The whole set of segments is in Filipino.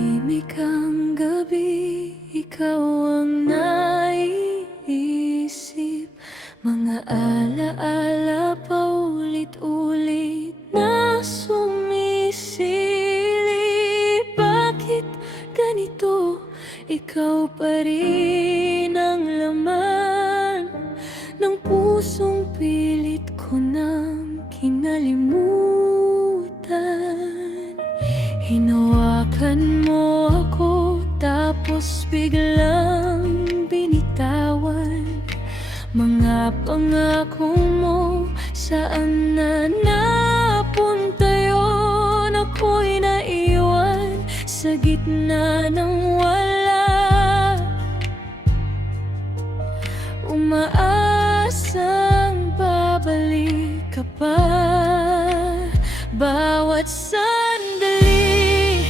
tahimik ang gabi, ikaw ang naiisip. Mga alaala paulit-ulit na sumisilip. Bakit ganito? Ikaw pa rin ang laman ng pusong pilit ko nang kinalimutan. Hinawakan mo ako, tapos biglang binitawan. Mga pangako mo, saan na napunta yun? Ako'y naiwan sa gitna ng wala, umaasang babalik ka pa. Bawat sandali,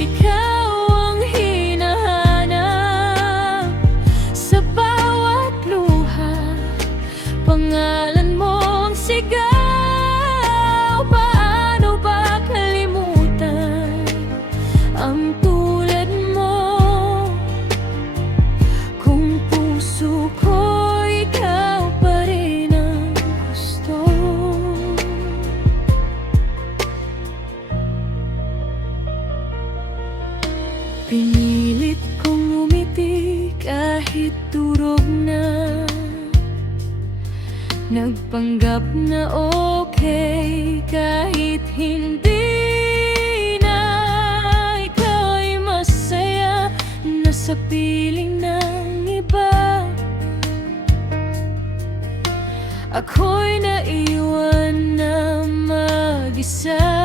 ikaw ang hinahanap. Sa bawat luha, pangalan mo ang sigaw. Paano ba kalimutan ang tulad mo? Kung puso ko, ikaw pa rin ang gusto. Pinilit kong umiti kahit durog na. Nagpanggap na okay kahit hindi na. Ikaw ay masaya na sa piling ng iba. Ako'y naiwan na mag-isa.